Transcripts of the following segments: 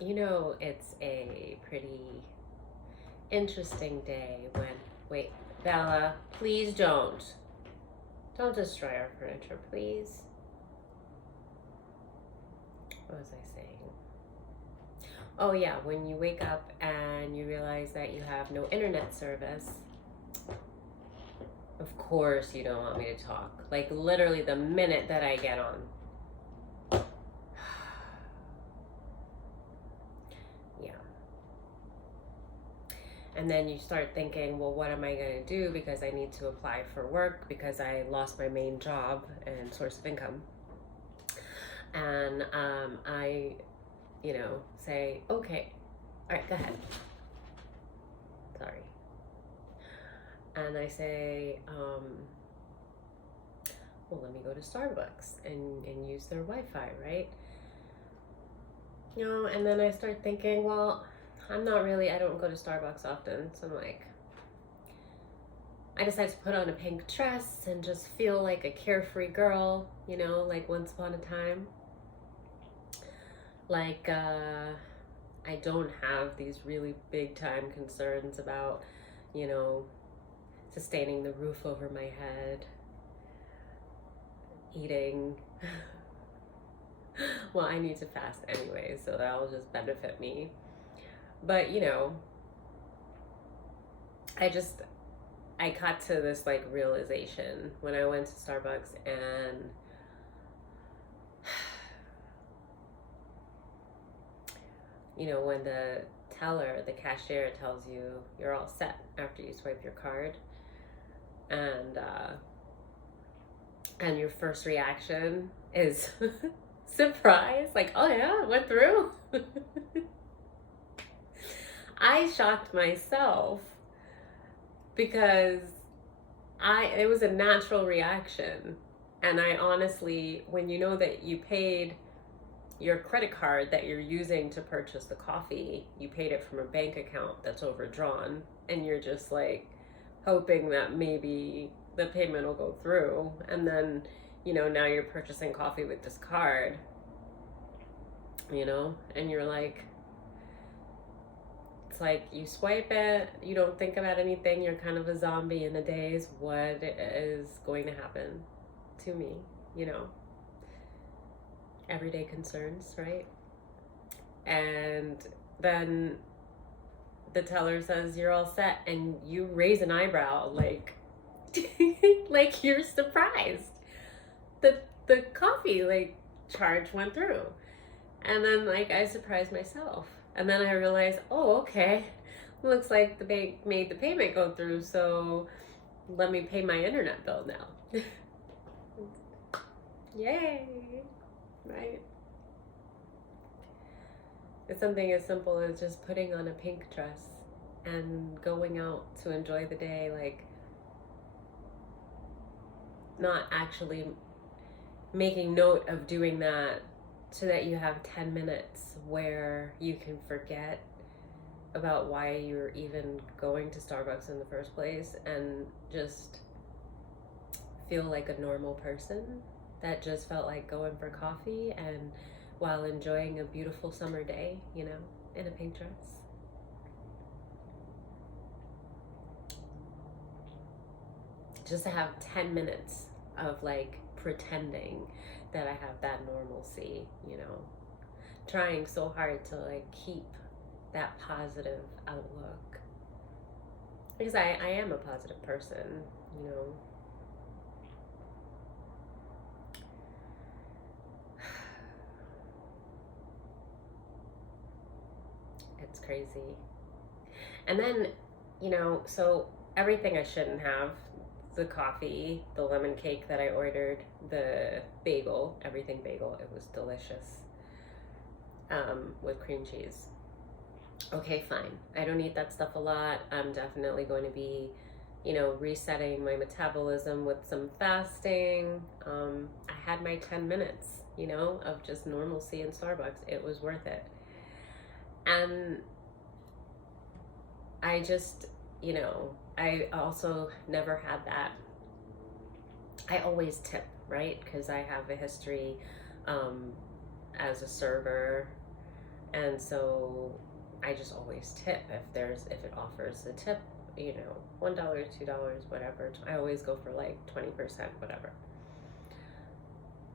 You know, it's a pretty interesting day when. Wait, Bella, please don't. Don't destroy our furniture, please. What was I saying? Oh, yeah, when you wake up and you realize that you have no internet service, of course you don't want me to talk. Like, literally, the minute that I get on. Yeah. And then you start thinking, well, what am I going to do? Because I need to apply for work because I lost my main job and source of income. And say, okay, all right, go ahead. Sorry. And I say, well, let me go to Starbucks and use their Wi-Fi, right? And then I start thinking, well, I don't go to Starbucks often. So I'm like, I decided to put on a pink dress and just feel like a carefree girl, like once upon a time. Like, I don't have these really big time concerns about, you know, sustaining the roof over my head, eating. Well, I need to fast anyway, so that'll just benefit me. But, I just, I got to this like realization when I went to Starbucks and when the cashier tells you you're all set after you swipe your card, and your first reaction is surprise, like, oh yeah, it went through. I shocked myself because it was a natural reaction. And I honestly, when you know that you paid your credit card that you're using to purchase the coffee, you paid it from a bank account that's overdrawn, and you're just like hoping that maybe the payment will go through. And then, now you're purchasing coffee with this card, and you're like, it's like you swipe it, you don't think about anything, you're kind of a zombie in a daze. What is going to happen to me? Everyday concerns, right? And then the teller says you're all set, and you raise an eyebrow, like, like you're surprised that the coffee like charge went through. And then like I surprised myself, and then I realized, oh, okay, looks like the bank made the payment go through, so let me pay my internet bill now. Yay, right? It's something as simple as just putting on a pink dress and going out to enjoy the day, like not actually making note of doing that, so that you have 10 minutes where you can forget about why you're even going to Starbucks in the first place and just feel like a normal person that just felt like going for coffee and while enjoying a beautiful summer day, in a pink dress. Just to have 10 minutes of like pretending that I have that normalcy, trying so hard to like keep that positive outlook, because I am a positive person, you know. It's crazy. And then, so everything I shouldn't have, the coffee, the lemon cake that I ordered, the bagel, everything bagel, it was delicious, with cream cheese. Okay, fine. I don't eat that stuff a lot. I'm definitely going to be, resetting my metabolism with some fasting. I had my 10 minutes, of just normalcy in Starbucks. It was worth it. And I just, I also never had that. I always tip, right? Because I have a history, as a server, And so I just always tip if it offers a tip, you know, $1, $2, whatever. I always go for like 20%, whatever.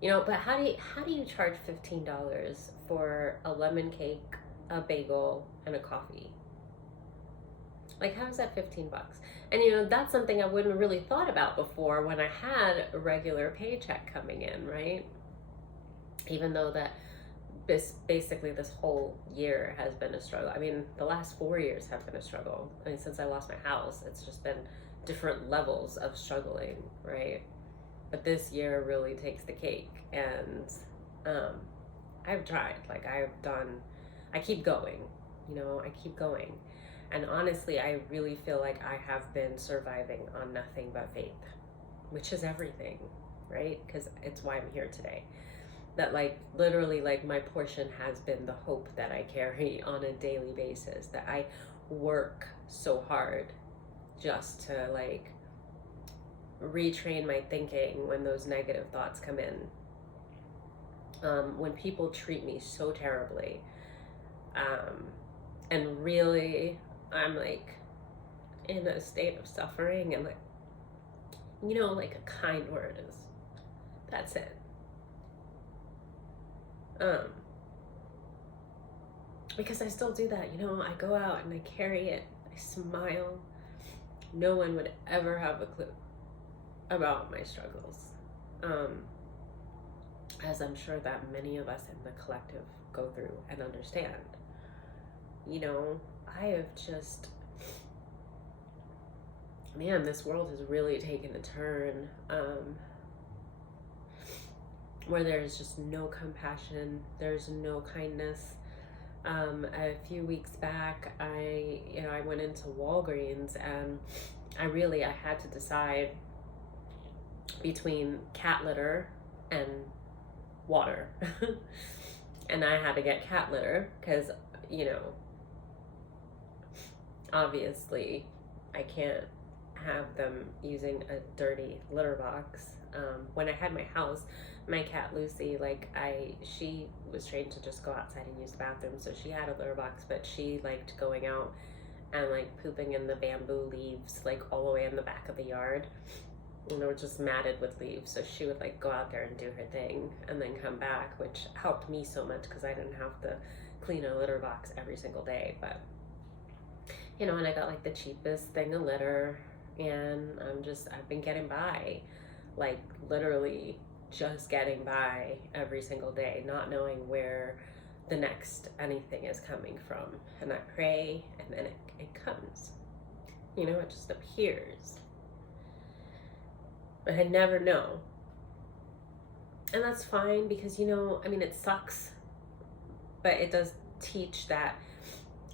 You know, but how do you charge $15 for a lemon cake, a bagel, and a coffee? Like, how is that 15 bucks? And you know, that's something I wouldn't really thought about before when I had a regular paycheck coming in, right? Even though that basically this whole year has been a struggle. I mean, the last 4 years have been a struggle. I mean, since I lost my house, it's just been different levels of struggling, right? But this year really takes the cake, and um, I've tried. Like I keep going. You know, I keep going, and honestly, I really feel like I have been surviving on nothing but faith, which is everything, right? Because it's why I'm here today. That like literally like my portion has been the hope that I carry on a daily basis. That I work so hard just to like retrain my thinking when those negative thoughts come in. When people treat me so terribly, and really I'm like in a state of suffering, and like, you know, like a kind word is, that's it. Um, because I still do that, you know, I go out and I carry it, I smile. No one would ever have a clue about my struggles. As I'm sure that many of us in the collective go through and understand. You know, I have just, man, this world has really taken a turn where there's just no compassion, there's no kindness. A few weeks back, I went into Walgreens, and I had to decide between cat litter and water. And I had to get cat litter because, you know, obviously I can't have them using a dirty litter box. When I had my house, my cat Lucy, she was trained to just go outside and use the bathroom, so she had a litter box, but she liked going out and like pooping in the bamboo leaves, like all the way in the back of the yard. And they were just matted with leaves, so she would like go out there and do her thing and then come back, which helped me so much because I didn't have to clean a litter box every single day. But you know, and I got like the cheapest thing of litter, and I've been getting by, like literally just getting by every single day, not knowing where the next anything is coming from. And I pray, and then it comes, you know, it just appears. But I never know. And that's fine because, you know, I mean, it sucks, but it does teach that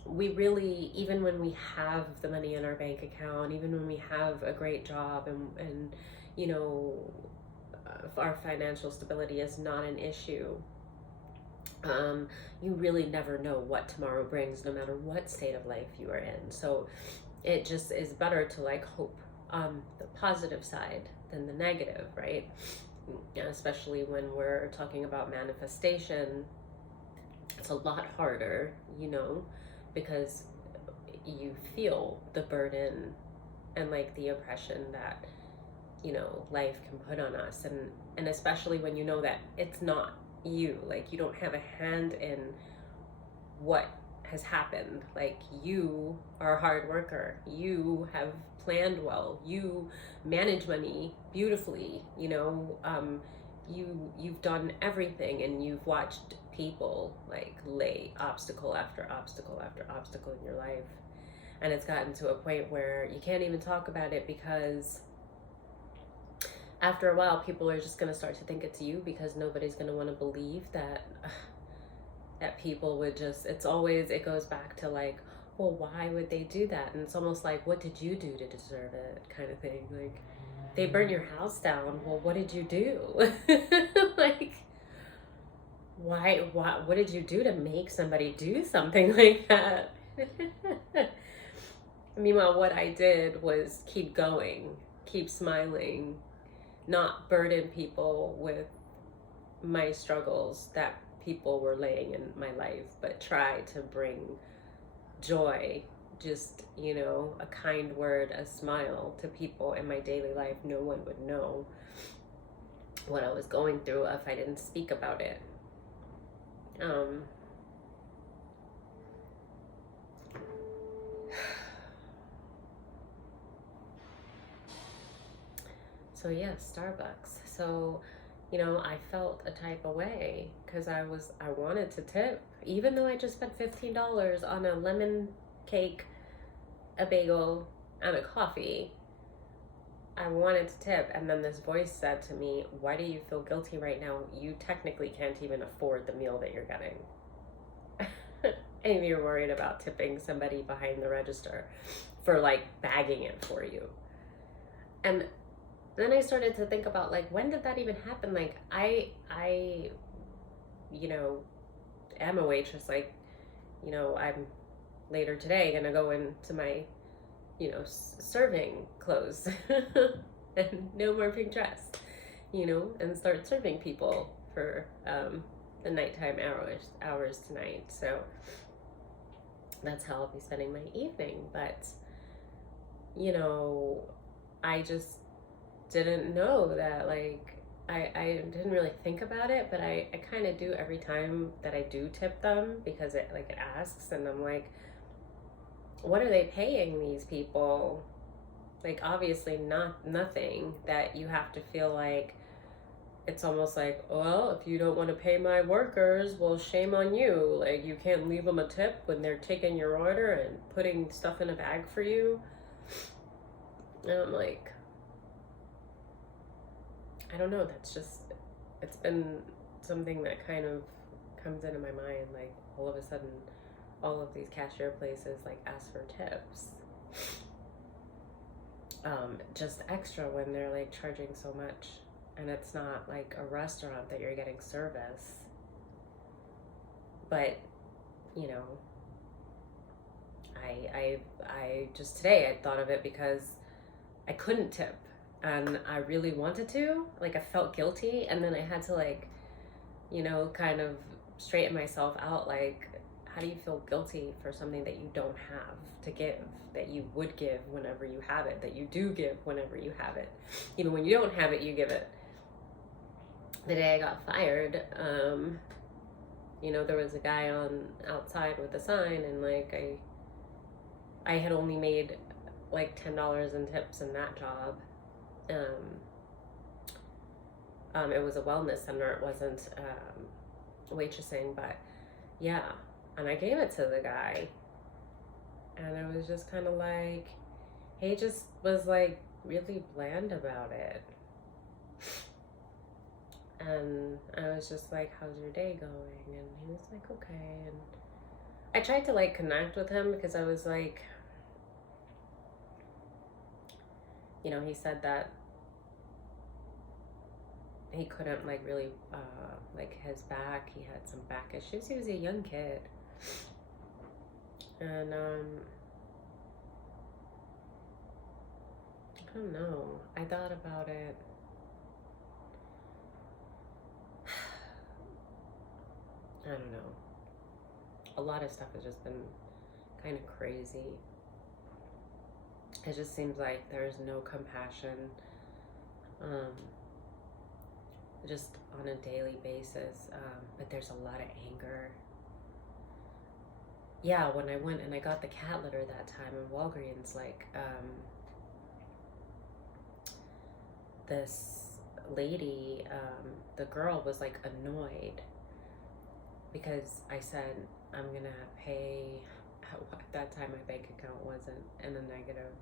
we really, even when we have the money in our bank account, even when we have a great job and you know, our financial stability is not an issue, you really never know what tomorrow brings, no matter what state of life you are in. So it just is better to like hope on the positive side than the negative, right? Especially when we're talking about manifestation, it's a lot harder, you know, because you feel the burden and like the oppression that, you know, life can put on us, and especially when you know that it's not you, like you don't have a hand in what has happened. Like, you are a hard worker, you have planned well, you manage money beautifully, you know, you've done everything, and you've watched people like lay obstacle after obstacle after obstacle in your life, and it's gotten to a point where you can't even talk about it, because after a while people are just going to start to think it's you, because nobody's going to want to believe that people would just, it goes back to like, well, why would they do that? And it's almost like, what did you do to deserve it, kind of thing. Like, they burned your house down, well, what did you do? Like, what did you do to make somebody do something like that? Meanwhile, what I did was keep going, keep smiling, not burden people with my struggles that people were laying in my life, but try to bring joy, just, you know, a kind word, a smile to people in my daily life. No one would know what I was going through if I didn't speak about it. So yeah, Starbucks. So, you know, I felt a type of way because I wanted to tip, even though I just spent $15 on a lemon cake, a bagel, and a coffee. I wanted to tip, and then this voice said to me, "Why do you feel guilty right now? You technically can't even afford the meal that you're getting." And you're worried about tipping somebody behind the register for like bagging it for you. And then I started to think about, like, when did that even happen? Like, I you know, am a waitress. Like, you know, I'm later today gonna go into my, you know, serving clothes and no more pink dress, you know, and start serving people for the nighttime hours tonight. So that's how I'll be spending my evening. But, you know, I just didn't know that, like, I didn't really think about it, but I kind of do every time that I do tip them, because it asks, and I'm like, what are they paying these people? Like, obviously nothing that you have to feel like it's almost like, well, if you don't want to pay my workers, well, shame on you. Like, you can't leave them a tip when they're taking your order and putting stuff in a bag for you. And I'm like, I don't know, that's just, it's been something that kind of comes into my mind. Like, all of a sudden, all of these cashier places like ask for tips. Just extra when they're like charging so much, and it's not like a restaurant that you're getting service. But, you know, I just today I thought of it because I couldn't tip, and I really wanted to. Like, I felt guilty, and then I had to, like, you know, kind of straighten myself out. Like, how do you feel guilty for something that you don't have to give, that you would give whenever you have it, that you do give whenever you have it? Even when you don't have it, you give it. The day I got fired, you know, there was a guy on outside with a sign, and like I had only made like $10 in tips in that job. It was a wellness center. It wasn't waitressing, but yeah. And I gave it to the guy, and I was just kind of like, he just was like really bland about it. And I was just like, how's your day going? And he was like, okay. And I tried to like connect with him, because I was like, you know, he said that he couldn't like really like his back, he had some back issues. He was a young kid. And I don't know, I thought about it. I don't know, a lot of stuff has just been kind of crazy. It just seems like there's no compassion, just on a daily basis, but there's a lot of anger. Yeah, when I went and I got the cat litter that time in Walgreens, like, this lady, the girl was like annoyed because I said, I'm gonna pay. At that time, my bank account wasn't in the negative,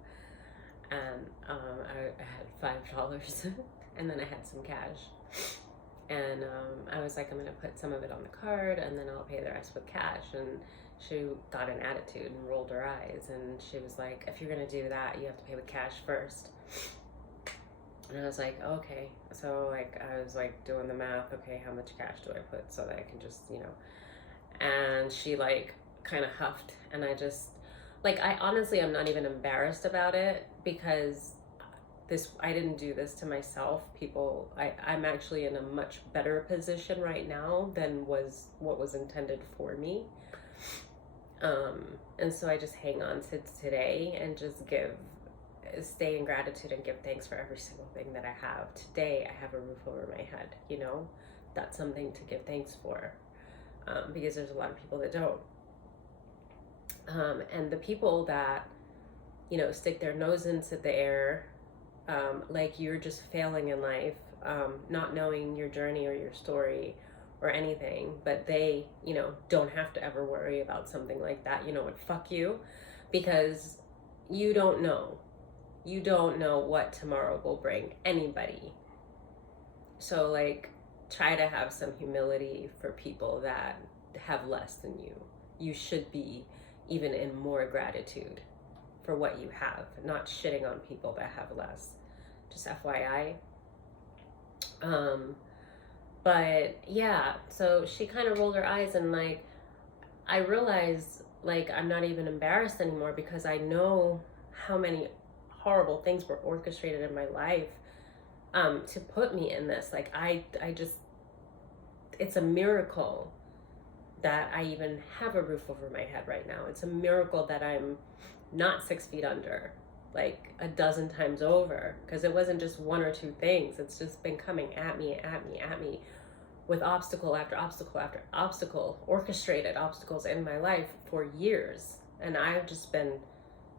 and I had $5 and then I had some cash, and I was like, I'm gonna put some of it on the card, and then I'll pay the rest with cash. And she got an attitude and rolled her eyes, and she was like, if you're gonna do that, you have to pay with cash first. And I was like, okay. So like, I was like doing the math. Okay, how much cash do I put so that I can just, you know? And she like kind of huffed, and I just, like, I honestly, I'm not even embarrassed about it, because I didn't do this to myself. I'm actually in a much better position right now than was what was intended for me. And so I just hang on to today and just stay in gratitude and give thanks for every single thing that I have. Today, I have a roof over my head, you know? That's something to give thanks for, because there's a lot of people that don't. And the people that, you know, stick their nose into the air, like you're just failing in life, not knowing your journey or your story or anything, but they, you know, don't have to ever worry about something like that, you know, and fuck you, because you don't know. You don't know what tomorrow will bring anybody. So, like, try to have some humility for people that have less than you. You should be even in more gratitude for what you have, not shitting on people that have less. Just FYI. But yeah, so she kind of rolled her eyes, and like, I realized, like, I'm not even embarrassed anymore, because I know how many horrible things were orchestrated in my life, to put me in this. Like, I just, it's a miracle that I even have a roof over my head right now. It's a miracle that I'm not 6 feet under, like a dozen times over, because it wasn't just one or two things. It's just been coming at me with obstacle after obstacle after obstacle, orchestrated obstacles in my life for years. And I've just been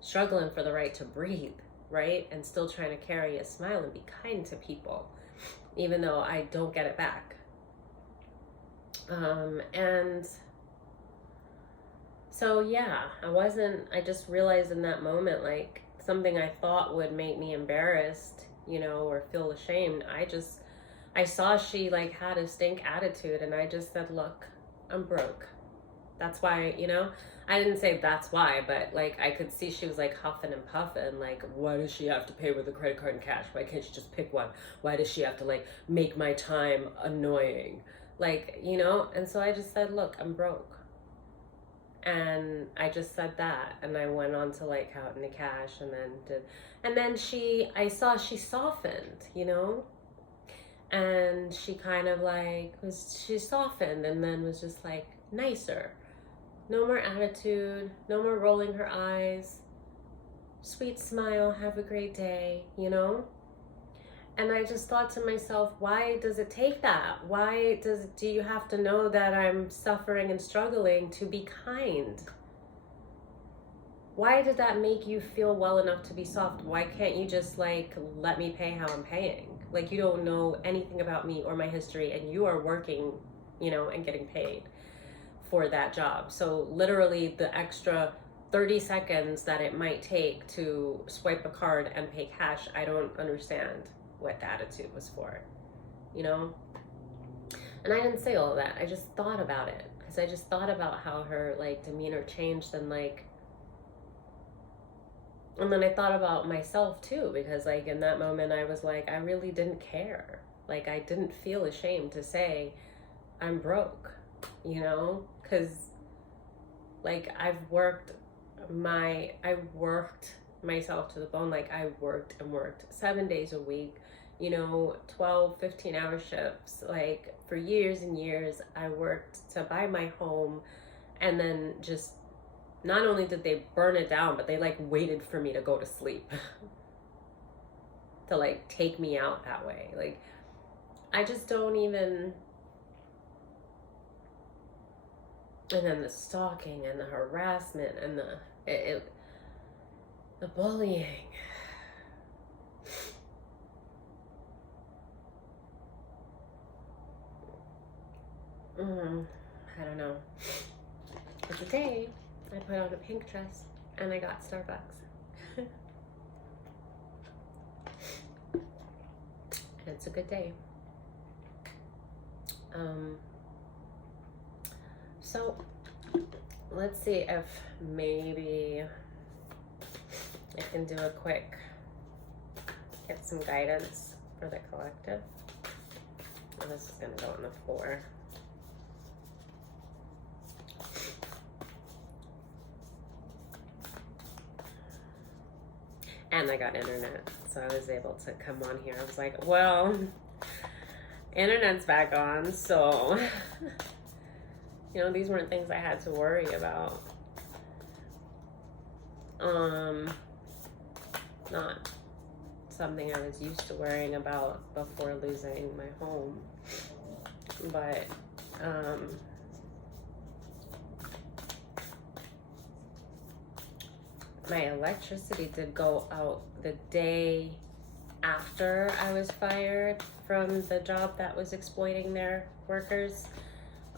struggling for the right to breathe, right? And still trying to carry a smile and be kind to people, even though I don't get it back. And so, yeah, I just realized in that moment, like, something I thought would make me embarrassed, you know, or feel ashamed. I saw she like had a stink attitude, and I just said, look, I'm broke. That's why, you know, I didn't say that's why, but like, I could see she was like huffing and puffing, like, why does she have to pay with a credit card and cash? Why can't she just pick one? Why does she have to like make my time annoying? Like, you know? And so I just said, look, I'm broke. And I just said that, and I went on to like counting the cash, and then I saw she softened, you know? And she kind of like she softened, and then was just like nicer. No more attitude, no more rolling her eyes, sweet smile, have a great day, you know? And I just thought to myself, why does it take that? Do you have to know that I'm suffering and struggling to be kind? Why did that make you feel well enough to be soft? Why can't you just like let me pay how I'm paying? Like, you don't know anything about me or my history, and you are working, you know, and getting paid for that job. So literally the extra 30 seconds that it might take to swipe a card and pay cash, I don't understand what the attitude was for, you know? And I didn't say all of that. I just thought about it, because I just thought about how her like demeanor changed, and then I thought about myself too, because like in that moment I was like, I really didn't care. Like, I didn't feel ashamed to say I'm broke, you know? Because like I worked myself to the bone. Like, I worked 7 days a week, you know, 12, 15-hour shifts. Like, for years and years, I worked to buy my home, and then just, not only did they burn it down, but they like waited for me to go to sleep to like take me out that way. Like, I just don't even. And then the stalking and the harassment and the bullying. I don't know. But today, I put on a pink dress and I got Starbucks. And it's a good day. So let's see if maybe I can do get some guidance for the collective. And this is gonna go on the floor. And I got internet, so I was able to come on here. I was like, well, internet's back on, so these weren't things I had to worry about. Not something I was used to worrying about before losing my home. But my electricity did go out the day after I was fired from the job that was exploiting their workers,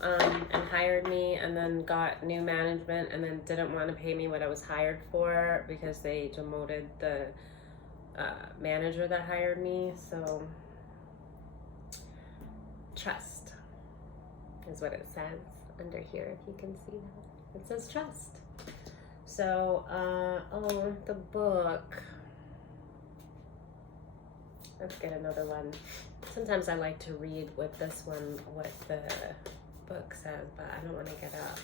and hired me, and then got new management, and then didn't want to pay me what I was hired for because they demoted the manager that hired me. So trust is what it says under here, if you can see that. It says trust. So the book, let's get another one. Sometimes I like to read with this one what the book says, but I don't want to get up.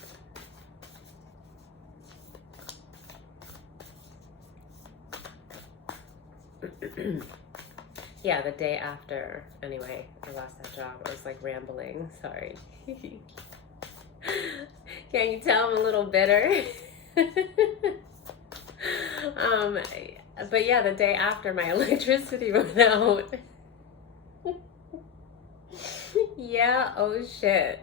Yeah, the day after, anyway, I lost that job. I was like rambling, sorry. Can you tell I'm a little bitter? But yeah, the day after my electricity went out. Yeah, oh shit.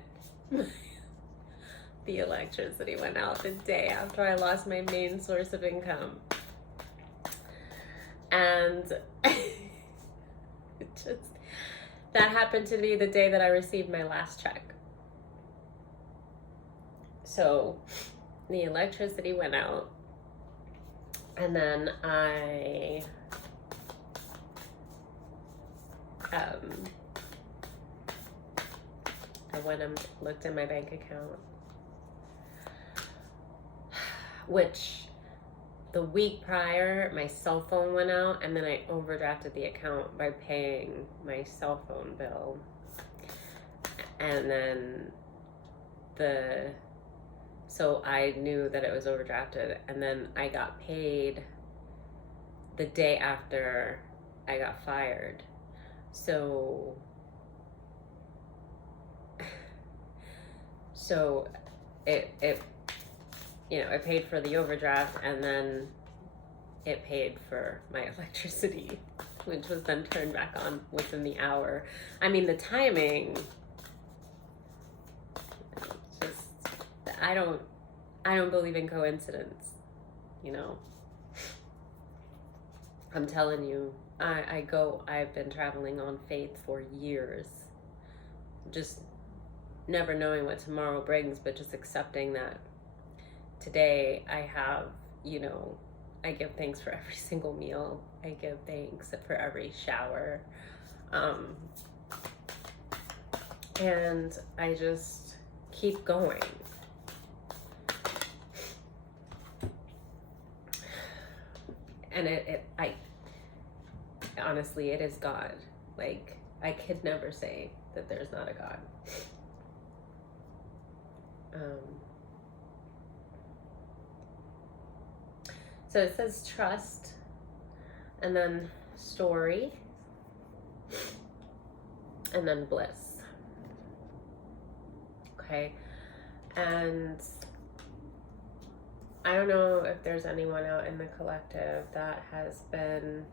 The electricity went out the day after I lost my main source of income. And that happened to be the day that I received my last check. So the electricity went out, and then I went and looked in my bank account, which the week prior my cell phone went out, and then I overdrafted the account by paying my cell phone bill, and then so I knew that it was overdrafted, and then I got paid the day after I got fired. So it it paid for the overdraft, and then it paid for my electricity, which was then turned back on within the hour. I mean, the timing, just, I don't believe in coincidence, I'm telling you, I've been traveling on faith for years, just never knowing what tomorrow brings, but just accepting that today I have, I give thanks for every single meal. I give thanks for every shower. And I just keep going. And I honestly, it is God. Like, I could never say that there's not a God. So it says trust, and then story, and then bliss. Okay, and I don't know if there's anyone out in the collective that has been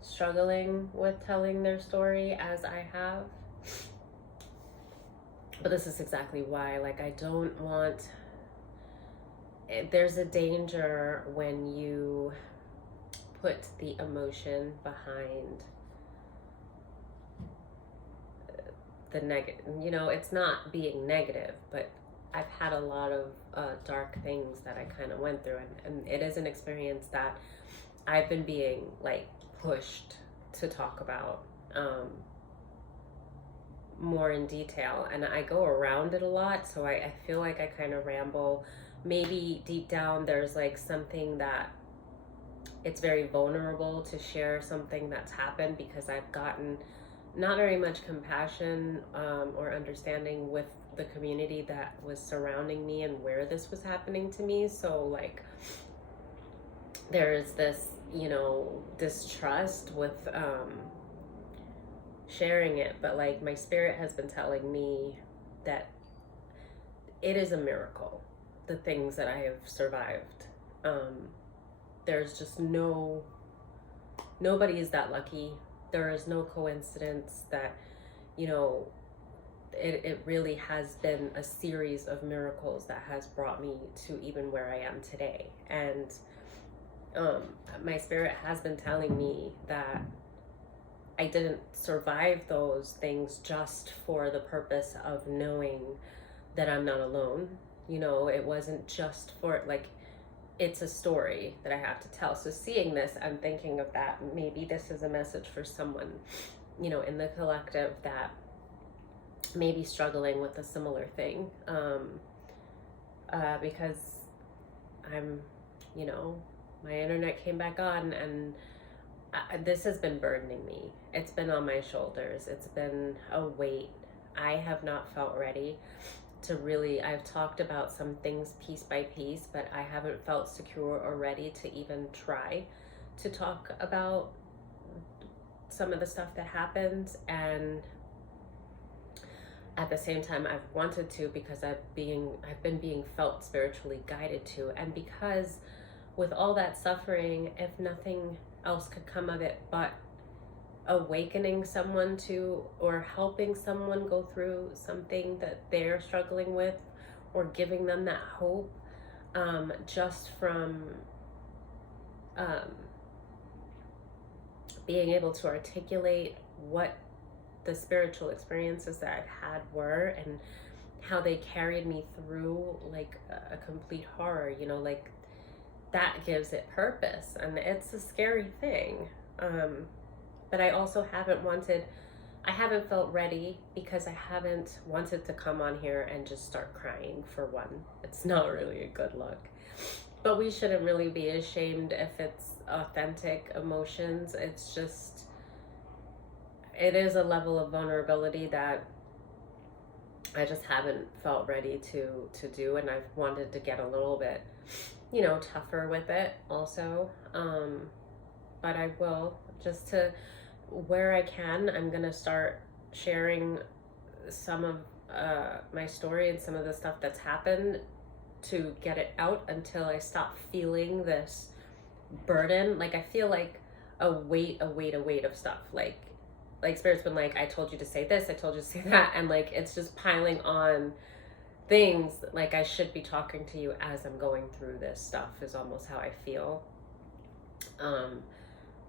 struggling with telling their story as I have. But this is exactly why. Like, I don't want... There's a danger when you put the emotion behind the negative. It's not being negative, but I've had a lot of dark things that I kind of went through, and it is an experience that I've been being like pushed to talk about more in detail, and I go around it a lot, so I feel like I kind of ramble. Maybe deep down there's like something that it's very vulnerable to share something that's happened, because I've gotten not very much compassion or understanding with the community that was surrounding me and where this was happening to me. So like, there's this, distrust with sharing it, but like my spirit has been telling me that it is a miracle, the things that I have survived. Um, there's just nobody is that lucky. There is no coincidence that, you know, it really has been a series of miracles that has brought me to even where I am today. And um, my spirit has been telling me that I didn't survive those things just for the purpose of knowing that I'm not alone. It wasn't just for, like, it's a story that I have to tell. So seeing this, I'm thinking of that. Maybe this is a message for someone, in the collective that may be struggling with a similar thing. Because I'm, my internet came back on, and this has been burdening me. It's been on my shoulders. It's been a weight. I have not felt ready to really, I've talked about some things piece by piece, but I haven't felt secure or ready to even try to talk about some of the stuff that happens. And at the same time, I've wanted to, because I've been being felt spiritually guided to, and because with all that suffering, if nothing else could come of it but awakening someone to, or helping someone go through something that they're struggling with, or giving them that hope, just from being able to articulate what the spiritual experiences that I've had were, and how they carried me through like a complete horror, like that gives it purpose. And it's a scary thing. But I also I haven't felt ready, because I haven't wanted to come on here and just start crying, for one. It's not really a good look. But we shouldn't really be ashamed if it's authentic emotions. It is a level of vulnerability that I just haven't felt ready to do, and I've wanted to get a little bit, tougher with it also. But I will, just to where I can, I'm gonna start sharing some of my story and some of the stuff that's happened, to get it out until I stop feeling this burden. Like I feel like a weight of stuff. Like Spirit's been like, I told you to say this, I told you to say that, and like it's just piling on things. Like I should be talking to you as I'm going through this stuff, is almost how I feel.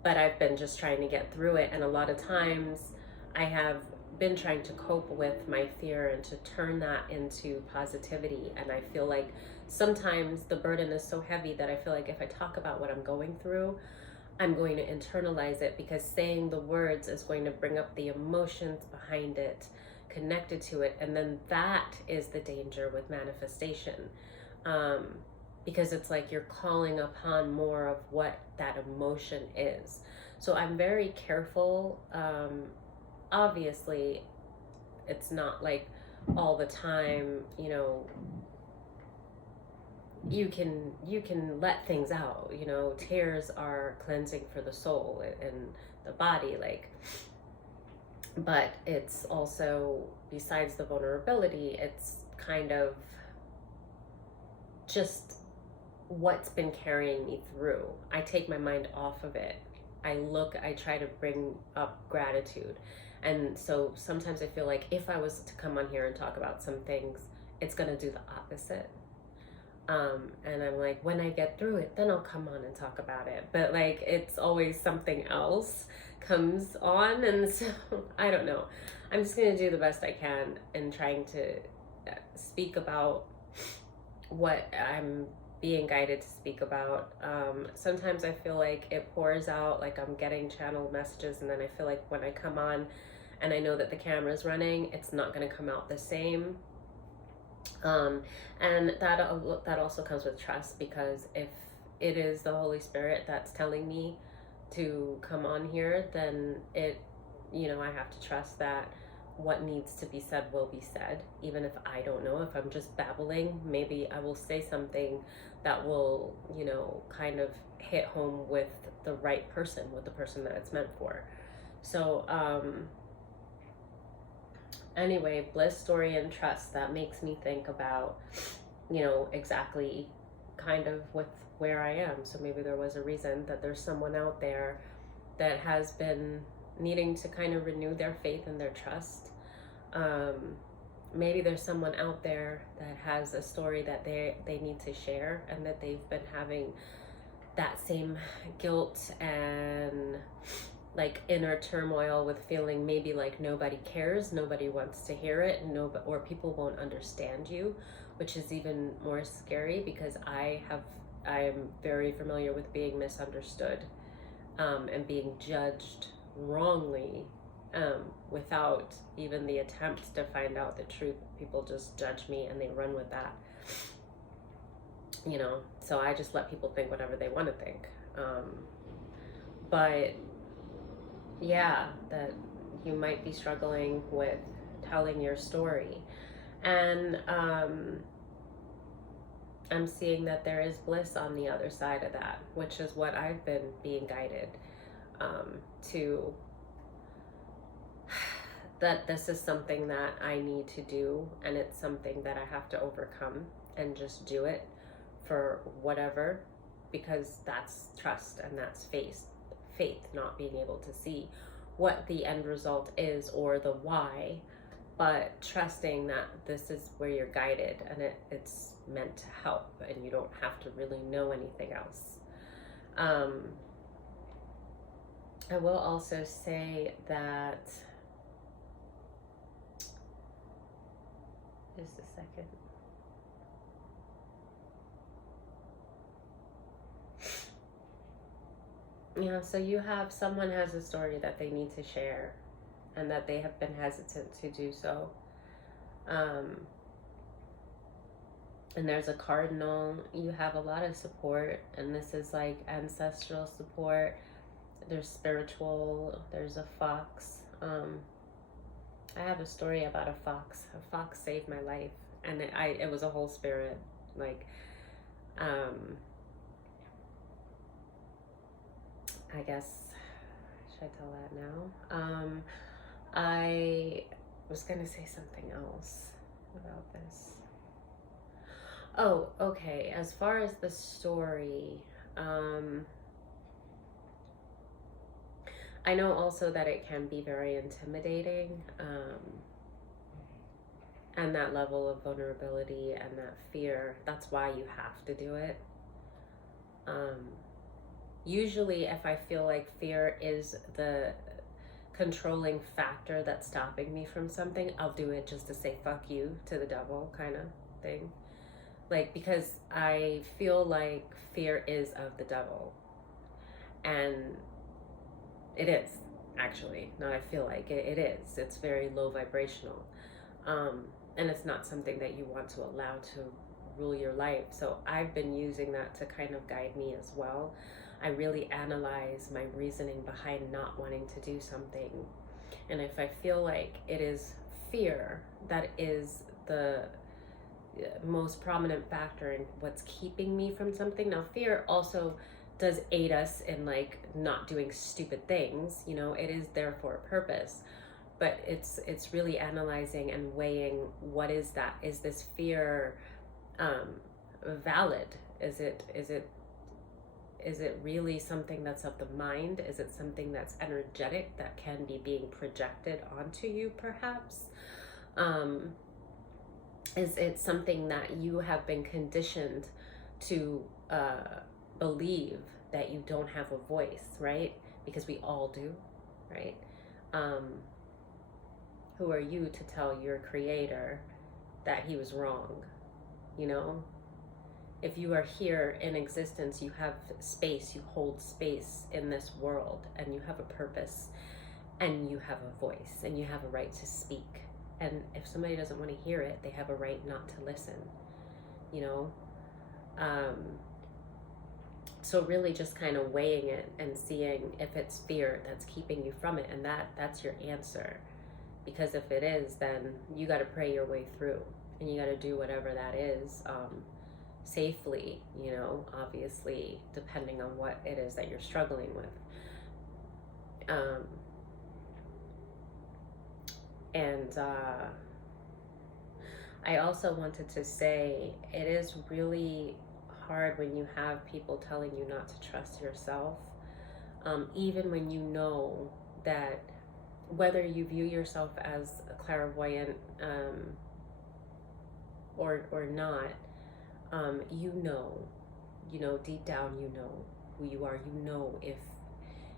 But I've been just trying to get through it, and a lot of times I have been trying to cope with my fear and to turn that into positivity. And I feel like sometimes the burden is so heavy that I feel like if I talk about what I'm going through, I'm going to internalize it, because saying the words is going to bring up the emotions behind it, connected to it. And then that is the danger with manifestation. Because it's like you're calling upon more of what that emotion is. So I'm very careful. Obviously, it's not like all the time, you can let things out. Tears are cleansing for the soul and the body, like. But it's also, besides the vulnerability, it's kind of just what's been carrying me through. I take my mind off of it. I try to bring up gratitude. And so sometimes I feel like if I was to come on here and talk about some things, it's going to do the opposite. And I'm like, when I get through it, then I'll come on and talk about it. But like, it's always something else comes on. And so I don't know. I'm just going to do the best I can in trying to speak about what I'm being guided to speak about. Sometimes I feel like it pours out, like I'm getting channeled messages, and then I feel like when I come on and I know that the camera's running, it's not going to come out the same. And that also comes with trust, because if it is the Holy Spirit that's telling me to come on here, then I have to trust that what needs to be said will be said, even if I don't know. If I'm just babbling, maybe I will say something that will, kind of hit home with the right person, with the person that it's meant for. So, anyway, bliss, story, and trust, that makes me think about, exactly kind of with where I am. So maybe there was a reason that there's someone out there that has been needing to kind of renew their faith and their trust. Maybe there's someone out there that has a story that they need to share, and that they've been having that same guilt and like inner turmoil with feeling maybe like nobody cares, nobody wants to hear it, or people won't understand you, which is even more scary, because I'm very familiar with being misunderstood, and being judged wrongly, without even the attempt to find out the truth. People just judge me and they run with that. So I just let people think whatever they want to think. But yeah, that you might be struggling with telling your story. And I'm seeing that there is bliss on the other side of that, which is what I've been being guided to, that this is something that I need to do, and it's something that I have to overcome, and just do it for whatever, because that's trust and that's faith, not being able to see what the end result is or the why, but trusting that this is where you're guided, and it's meant to help, and you don't have to really know anything else. I will also say that, just a second. So someone has a story that they need to share, and that they have been hesitant to do so. And there's a cardinal. You have a lot of support, and this is like ancestral support. There's spiritual. There's a fox. I have a story about a fox. A fox saved my life, and it was a whole spirit. Like, I guess, should I tell that now? I was gonna say something else about this. Oh, okay. As far as the story, I know also that it can be very intimidating, and that level of vulnerability and that fear, that's why you have to do it. Usually if I feel like fear is the controlling factor that's stopping me from something, I'll do it just to say fuck you to the devil, kind of thing. Like, because I feel like fear is of the devil, and it is, actually. Not I feel like it is. It's very low vibrational, and it's not something that you want to allow to rule your life. So I've been using that to kind of guide me as well. I really analyze my reasoning behind not wanting to do something, and if I feel like it is fear that is the most prominent factor in what's keeping me from something. Now, fear also does aid us in like not doing stupid things, it is there for a purpose, but it's really analyzing and weighing, what is that? Is this fear valid? Is it really something that's of the mind? Is it something that's energetic that can be being projected onto you, perhaps? Is it something that you have been conditioned to believe that you don't have a voice, right? Because we all do, right? Who are you to tell your creator that he was wrong? If you are here in existence, you have space, you hold space in this world, and you have a purpose, and you have a voice, and you have a right to speak. And if somebody doesn't want to hear it, they have a right not to listen, So really just kind of weighing it and seeing if it's fear that's keeping you from it, and that's your answer. Because if it is, then you got to pray your way through, and you got to do whatever that is, safely, you know, obviously, depending on what it is that you're struggling with. And I also wanted to say it is really hard when you have people telling you not to trust yourself, even when you know that whether you view yourself as a clairvoyant or not, you know, deep down, you know who you are. You know if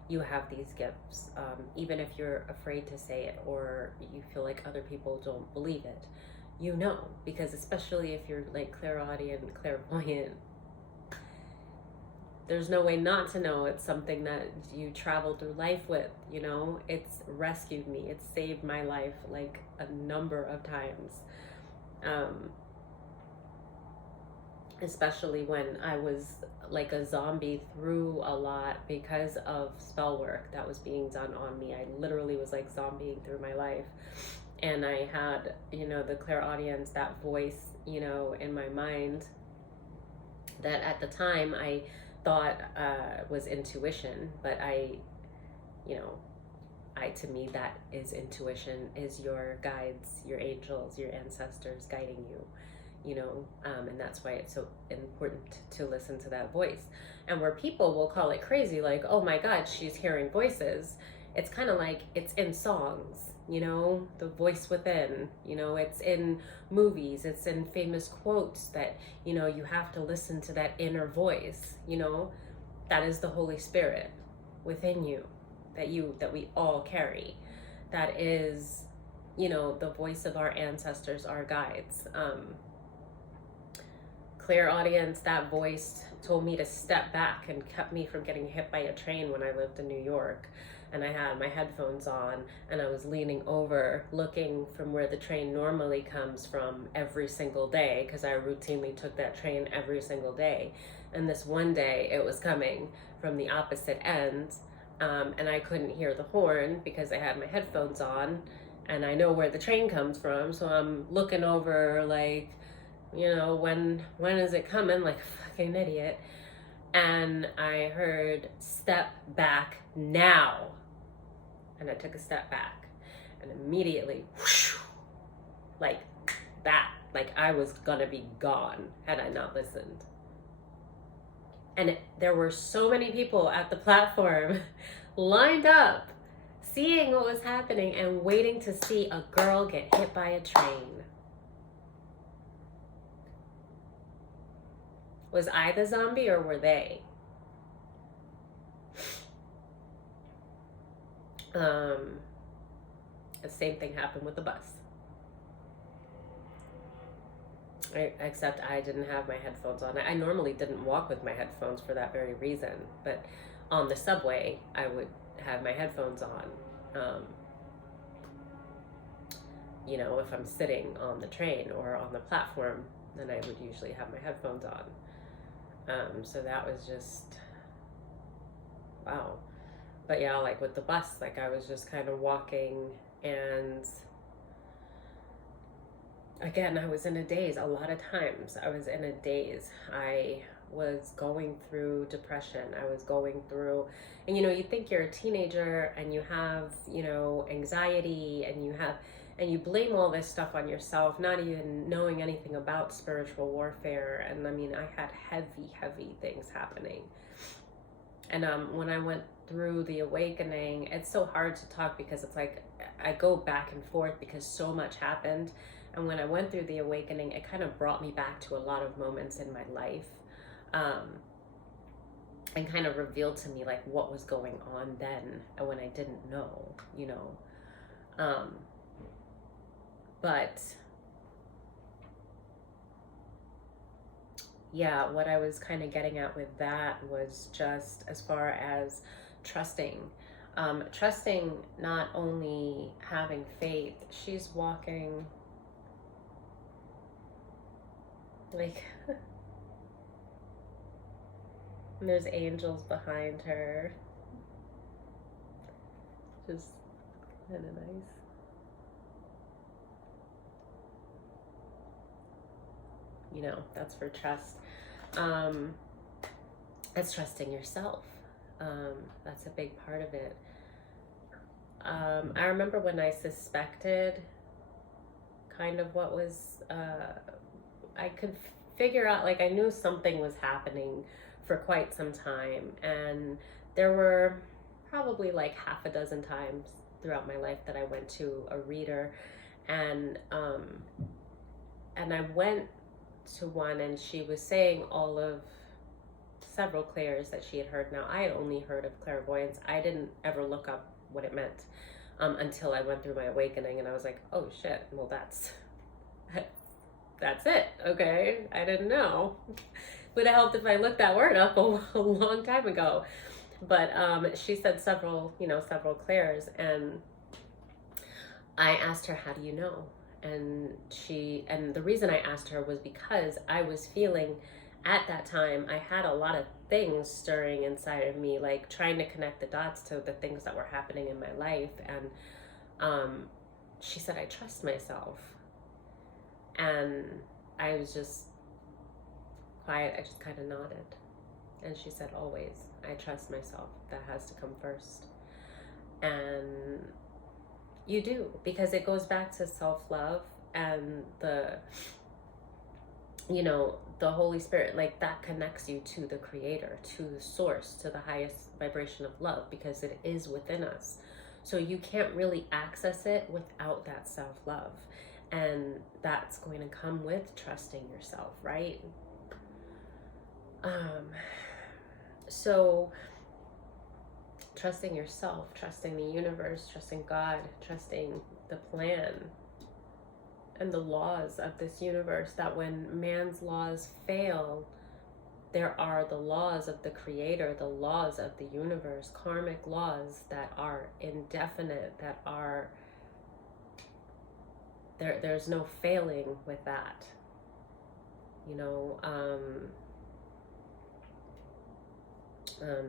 you have these gifts, even if you're afraid to say it or you feel like other people don't believe it. You know, because especially if you're like clairaudient, clairvoyant, there's no way not to know it's something that you travel through life with, you know. It's rescued me. It's saved my life like a number of times. Especially when I was like a zombie through a lot because of spell work that was being done on me. I literally was like zombieing through my life. And I had, you know, the clairaudience, that voice, you know, in my mind that at the time I thought was intuition, but to me, that is intuition, is your guides, your angels, your ancestors guiding you, you know, and that's why it's so important to listen to that voice. And where people will call it crazy, like, oh my God, she's hearing voices, it's kind of like it's in songs, you know, the voice within, you know, it's in movies, it's in famous quotes that, you know, you have to listen to that inner voice, you know, that is the Holy Spirit within you, that we all carry. That is, you know, the voice of our ancestors, our guides. Clairaudience, that voice told me to step back and kept me from getting hit by a train when I lived in New York. And I had my headphones on and I was leaning over looking from where the train normally comes from every single day, because I routinely took that train every single day. And this one day it was coming from the opposite end, and I couldn't hear the horn because I had my headphones on and I know where the train comes from, so I'm looking over like, you know, when is it coming, like a fucking idiot. And I heard, step back now. And I took a step back and immediately, whoosh, like that, like I was gonna be gone had I not listened. And there were so many people at the platform lined up, seeing what was happening and waiting to see a girl get hit by a train. Was I the zombie or were they? The same thing happened with the bus. Except I didn't have my headphones on. I normally didn't walk with my headphones for that very reason, but on the subway, I would have my headphones on. You know, if I'm sitting on the train or on the platform, then I would usually have my headphones on. So that was just, wow. But yeah, like with the bus, like I was just kind of walking, and again, I was in a daze. A lot of times I was in a daze. I was going through depression. I was going through, and you know, you think you're a teenager and you have, you know, anxiety, and you blame all this stuff on yourself, not even knowing anything about spiritual warfare. And I mean, I had heavy things happening. And when I went through the awakening, it's so hard to talk because it's like I go back and forth because so much happened. And when I went through the awakening, it kind of brought me back to a lot of moments in my life, and kind of revealed to me like what was going on then and when I didn't know, you know. But yeah, what I was kind of getting at with that was just as far as trusting. Trusting, not only having faith. She's walking like there's angels behind her. Just kind of nice. You know, that's for trust. Um, it's trusting yourself. That's a big part of it. I remember when I suspected kind of what was, I could figure out, like, I knew something was happening for quite some time. And there were probably like half a dozen times throughout my life that I went to a reader. And I went to one, and she was saying all of several clairs that she had heard. Now, I had only heard of clairvoyance. I didn't ever look up what it meant until I went through my awakening, and I was like, oh shit, well, that's it. Okay, I didn't know. Would have helped if I looked that word up a long time ago. But she said several clairs, and I asked her, how do you know? And the reason I asked her was because I was feeling at that time, I had a lot of things stirring inside of me, like trying to connect the dots to the things that were happening in my life. And she said, I trust myself. And I was just quiet. I just kind of nodded. And she said, always, I trust myself. That has to come first. And you do, because it goes back to self-love and the Holy Spirit, like, that connects you to the Creator, to the source, to the highest vibration of love, because it is within us. So you can't really access it without that self-love. And that's going to come with trusting yourself, right? So trusting yourself, trusting the universe, trusting God, trusting the plan and the laws of this universe, that when man's laws fail, there are the laws of the Creator, the laws of the universe, karmic laws that are indefinite, that are there's no failing with that.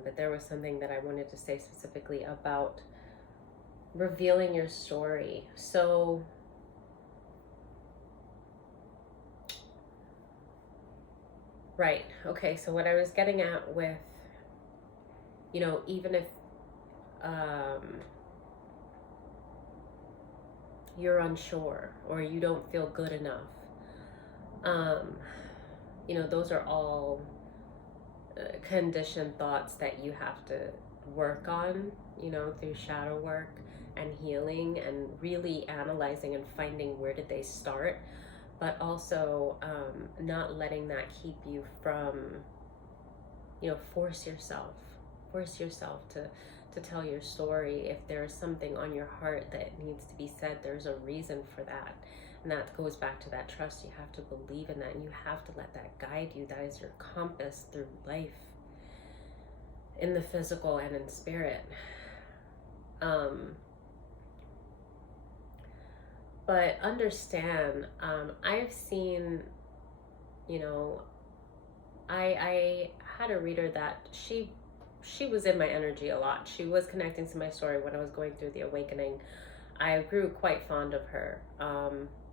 But there was something that I wanted to say specifically about revealing your story. So right, okay, so what I was getting at with, even if you're unsure or you don't feel good enough, those are all conditioned thoughts that you have to work on, through shadow work and healing and really analyzing and finding where did they start, but also not letting that keep you from, force yourself to tell your story. If there's something on your heart that needs to be said, there's a reason for that. And that goes back to that trust. You have to believe in that, and you have to let that guide you. That is your compass through life, in the physical and in spirit. But understand, I've seen, I had a reader that she was in my energy a lot. She was connecting to my story when I was going through the awakening. I grew quite fond of her.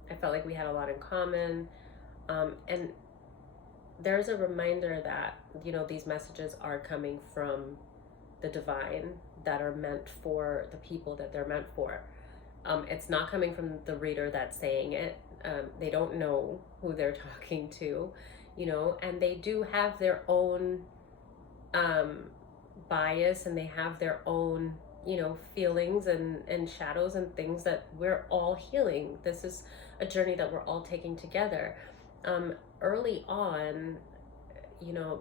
I felt like we had a lot in common. And there's a reminder that, these messages are coming from the divine, that are meant for the people that they're meant for. It's not coming from the reader that's saying it. They don't know who they're talking to, and they do have their own bias, and they have their own, feelings and shadows and things that we're all healing. This is a journey that we're all taking together. Early on,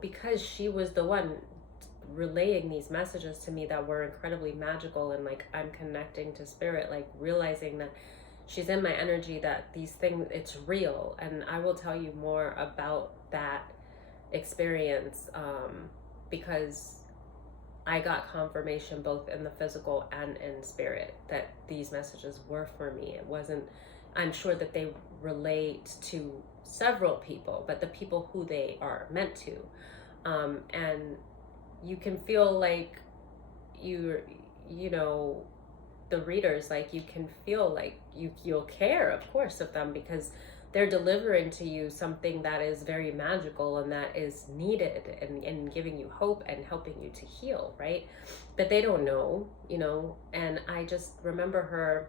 because she was the one relaying these messages to me that were incredibly magical, and like I'm connecting to spirit, like realizing that she's in my energy, that these things, it's real. And I will tell you more about that experience, because I got confirmation both in the physical and in spirit that these messages were for me. It wasn't, I'm sure that they relate to several people, but the people who they are meant to. And you can feel like the readers, like you can feel like you'll care, of course, of them, because they're delivering to you something that is very magical and that is needed, and giving you hope and helping you to heal, right? But they don't know, and I just remember her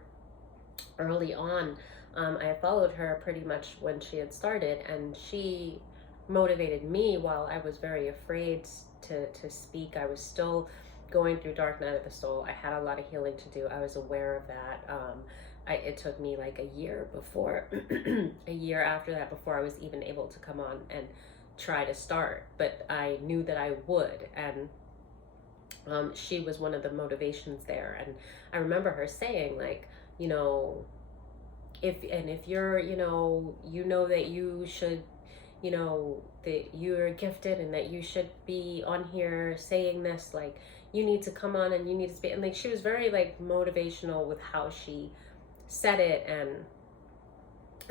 early on. I followed her pretty much when she had started, and she motivated me while I was very afraid to speak. I was still going through dark night of the soul. I had a lot of healing to do. I was aware of that. It took me like a year before, a year after that, before I was even able to come on and try to start. But I knew that I would, and she was one of the motivations there. And I remember her saying, like, if you're, that you should, that you're gifted and that you should be on here saying this, like, you need to come on and you need to speak. And like, she was very like motivational with how she said it. And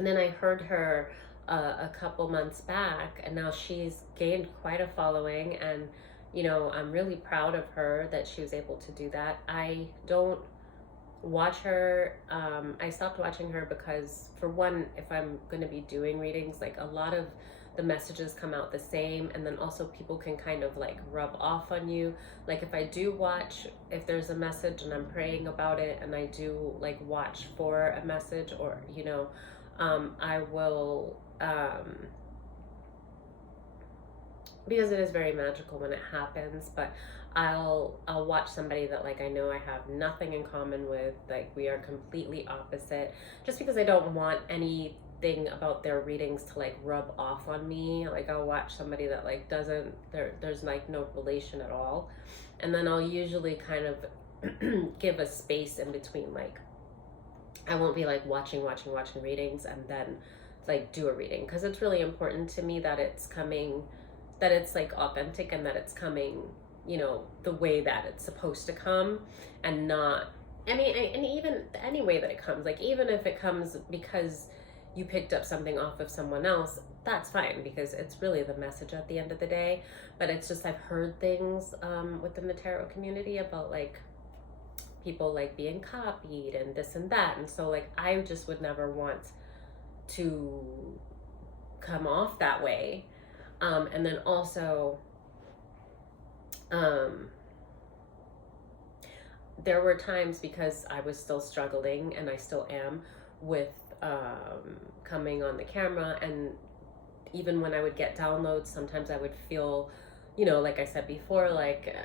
then I heard her a couple months back, and now she's gained quite a following. And I'm really proud of her that she was able to do that. I don't watch her. I stopped watching her because, for one, if I'm going to be doing readings, like, a lot of the messages come out the same, and then also people can kind of like rub off on you. Like, if I do watch, if there's a message and I'm praying about it, and I do like watch for a message, or I will, because it is very magical when it happens. But I'll watch somebody that, like, I know I have nothing in common with, like, we are completely opposite, just because I don't want anything about their readings to like rub off on me. Like, I'll watch somebody that like doesn't, there's like no relation at all, and then I'll usually kind of give a space in between. Like, I won't be like watching readings and then like do a reading, because it's really important to me that it's coming, that it's like authentic, and that it's coming, the way that it's supposed to come, and not, and even any way that it comes, like, even if it comes because you picked up something off of someone else, that's fine, because it's really the message at the end of the day. But it's just, I've heard things within the tarot community about like people like being copied and this and that, and so like I just would never want to come off that way. And then also, there were times, because I was still struggling, and I still am, with coming on the camera, and even when I would get downloads, sometimes I would feel, like I said before, like,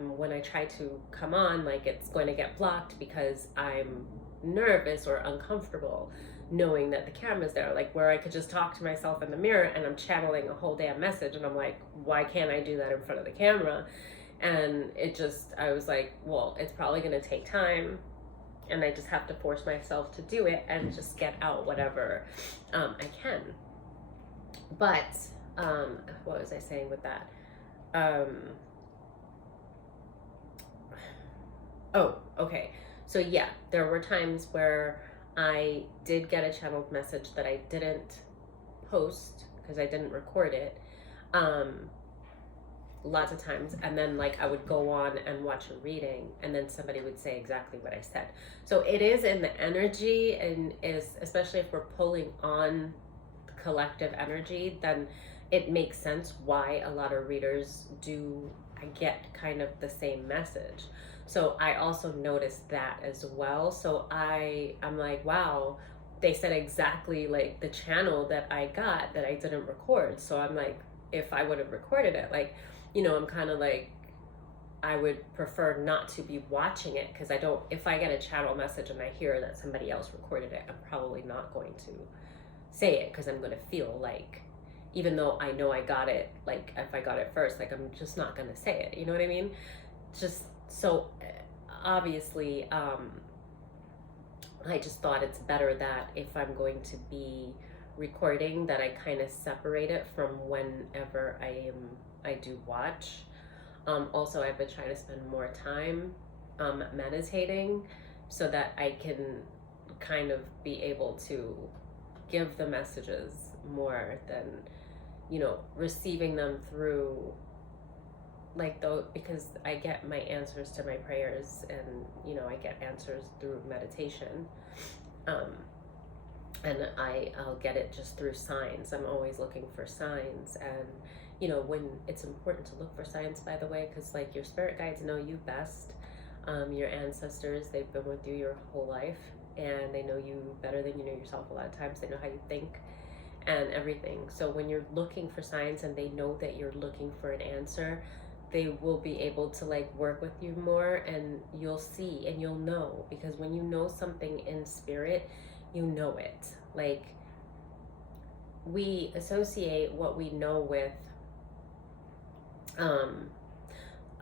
when I try to come on, like, it's going to get blocked because I'm nervous or uncomfortable knowing that the camera's there, like, where I could just talk to myself in the mirror and I'm channeling a whole damn message, and I'm like, why can't I do that in front of the camera? And I was like, well, it's probably going to take time, and I just have to force myself to do it and just get out whatever I can. But what was I saying with that? Oh, okay. So yeah, there were times where I did get a channeled message that I didn't post because I didn't record it. Lots of times, and then like I would go on and watch a reading, and then somebody would say exactly what I said. So it is in the energy, and is, especially if we're pulling on collective energy, then it makes sense why a lot of readers do get kind of the same message. So I also noticed that as well. So I'm like, wow, they said exactly like the channel that I got that I didn't record. So I'm like, if I would have recorded it, like, I'm kind of like, I would prefer not to be watching it, because if I get a channel message and I hear that somebody else recorded it, I'm probably not going to say it, because I'm going to feel like, even though I know I got it, like, if I got it first, like, I'm just not going to say it. You know what I mean? Just so obviously, I just thought it's better that if I'm going to be recording, that I kind of separate it from whenever I do watch. Also, I've been trying to spend more time meditating, so that I can kind of be able to give the messages more than receiving them through, like, though, because I get my answers to my prayers, and I get answers through meditation. and I'll get it just through signs. I'm always looking for signs. And you know, when it's important to look for signs, by the way, because like your spirit guides know you best. Your ancestors, they've been with you your whole life, and they know you better than you know yourself a lot of times. They know how you think and everything. So when you're looking for signs and they know that you're looking for an answer, they will be able to like work with you more, and you'll see and you'll know, because when you know something in spirit, you know it. Like, we associate what we know with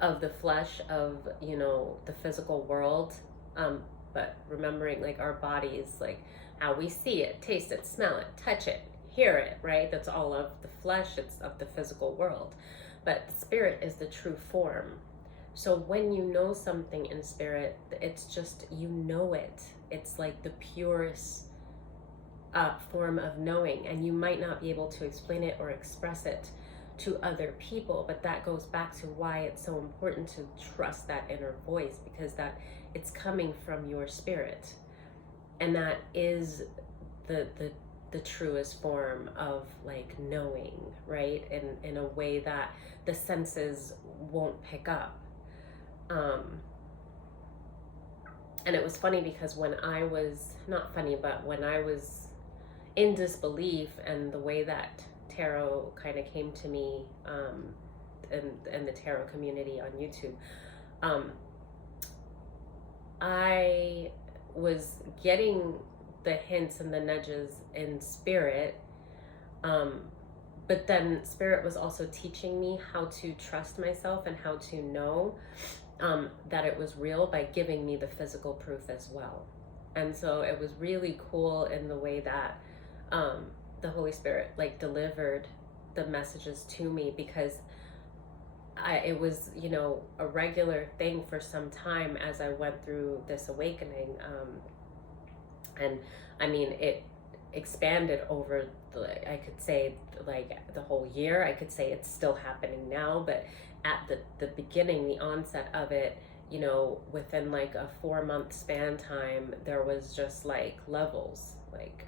of the flesh of, you know, the physical world, but remembering like our bodies, like how we see it, taste it, smell it, touch it, hear it, right? That's all of the flesh, it's of the physical world, but the spirit is the true form. So when you know something in spirit, it's just, you know it. It's like the purest form of knowing, and you might not be able to explain it or express it to other people, but that goes back to why it's so important to trust that inner voice, because that it's coming from your spirit, and that is the truest form of like knowing, right? In a way that the senses won't pick up. And it was funny because when I was, not funny, but when I was in disbelief, and the way that tarot kind of came to me, and the tarot community on YouTube, I was getting the hints and the nudges in spirit, but then spirit was also teaching me how to trust myself and how to know that it was real by giving me the physical proof as well. And so it was really cool in the way that the Holy Spirit like delivered the messages to me, because it was, you know, a regular thing for some time as I went through this awakening. And I mean, it expanded over I could say like the whole year. I could say it's still happening now, but at the beginning, the onset of it, you know, within like a 4-month span time, there was just like levels, like,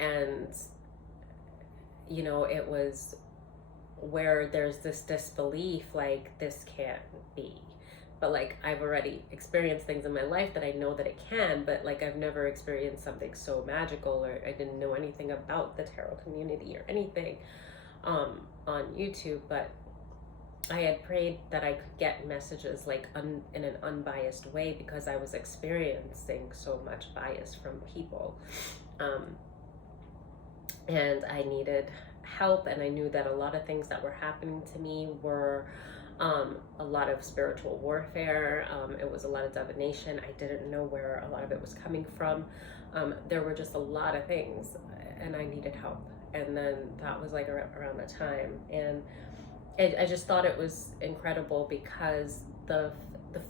and, you know, it was where there's this disbelief, like, this can't be. But like, I've already experienced things in my life that I know that it can, but like, I've never experienced something so magical, or I didn't know anything about the tarot community or anything on YouTube. But I had prayed that I could get messages like in an unbiased way, because I was experiencing so much bias from people. And I needed help, and I knew that a lot of things that were happening to me were a lot of spiritual warfare. It was a lot of divination. I didn't know where a lot of it was coming from. There were just a lot of things, and I needed help. And then that was like around the time, and I just thought it was incredible, because the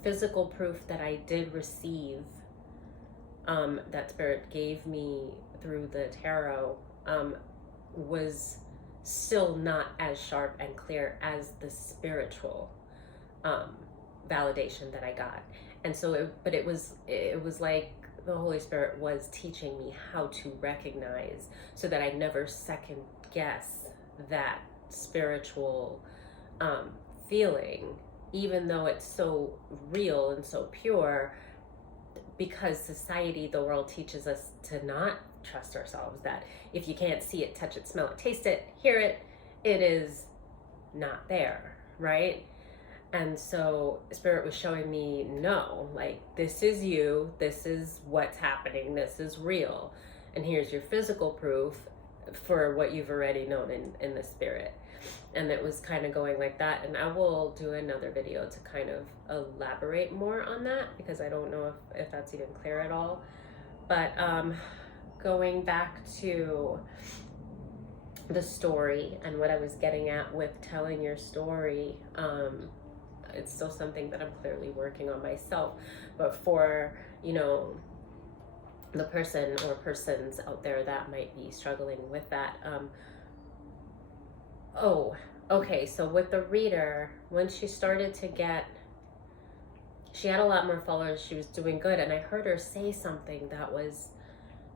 physical proof that I did receive, that spirit gave me through the tarot, was still not as sharp and clear as the spiritual validation that I got. And so it was like the Holy Spirit was teaching me how to recognize, so that I never second guess that spiritual feeling, even though it's so real and so pure, because society, the world, teaches us to not trust ourselves, that if you can't see it, touch it, smell it, taste it, hear it, it is not there, right? And so spirit was showing me, no, like, this is you, this is what's happening, this is real, and here's your physical proof for what you've already known in the spirit. And it was kind of going like that, and I will do another video to kind of elaborate more on that, because I don't know if that's even clear at all. But going back to the story and what I was getting at with telling your story, it's still something that I'm clearly working on myself. But for, you know, the person or persons out there that might be struggling with that, oh, okay, so with the reader, when she started to get, she had a lot more followers, she was doing good, and I heard her say something that was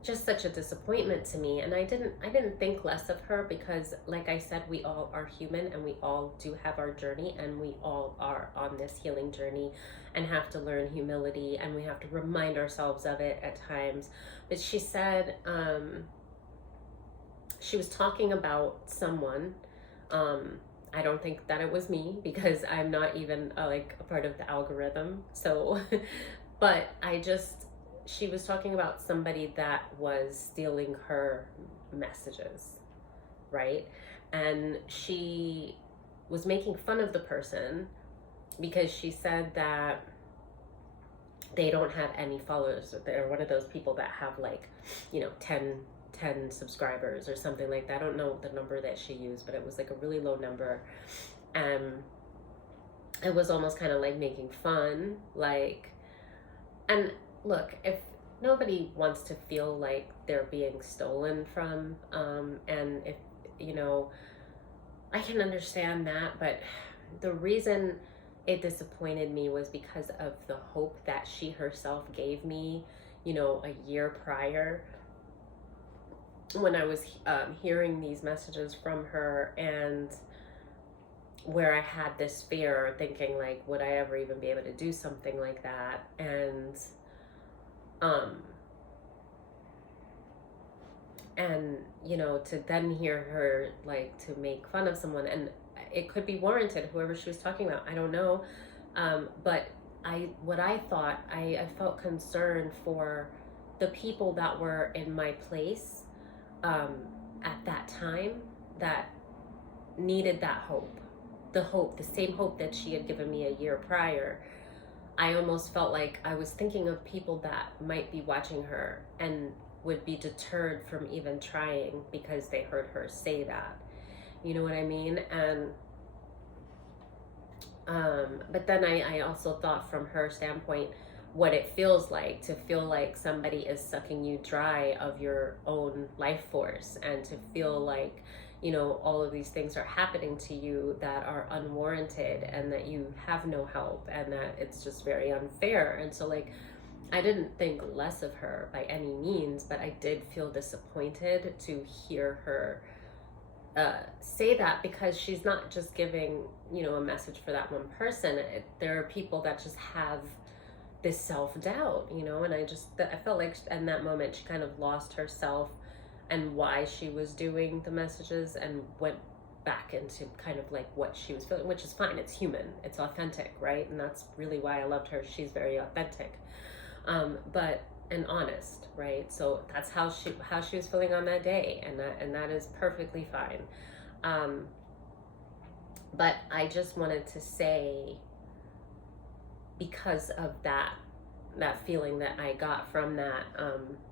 just such a disappointment to me. And I didn't think less of her, because like I said, we all are human and we all do have our journey, and we all are on this healing journey and have to learn humility, and we have to remind ourselves of it at times. But she said, she was talking about someone. I don't think that it was me, because I'm not even like a part of the algorithm. So, but she was talking about somebody that was stealing her messages, right? And she was making fun of the person because she said that they don't have any followers. They're one of those people that have like, 10 subscribers or something like that. I don't know the number that she used, but it was like a really low number. It was almost kind of like making fun, like, and look, if nobody wants to feel like they're being stolen from, and if, I can understand that, but the reason it disappointed me was because of the hope that she herself gave me, a year prior, when I was hearing these messages from her, and where I had this fear, thinking like, would I ever even be able to do something like that? And to then hear her like to make fun of someone, and it could be warranted, whoever she was talking about, I don't know. But I felt concerned for the people that were in my place, at that time, that needed that hope, the same hope that she had given me a year prior. I almost felt like I was thinking of people that might be watching her and would be deterred from even trying because they heard her say that. You know what I mean? And but then I also thought from her standpoint, what it feels like to feel like somebody is sucking you dry of your own life force, and to feel like, all of these things are happening to you that are unwarranted, and that you have no help, and that it's just very unfair. And so, like, I didn't think less of her by any means, but I did feel disappointed to hear her say that, because she's not just giving, a message for that one person. There are people that just have this self-doubt, and I felt like in that moment she kind of lost herself and why she was doing the messages, and went back into kind of like what she was feeling, which is fine. It's human, it's authentic, right? And that's really why I loved her. She's very authentic, but and honest, right? So that's how she was feeling on that day, and that is perfectly fine. But I just wanted to say, because of that feeling that I got from that,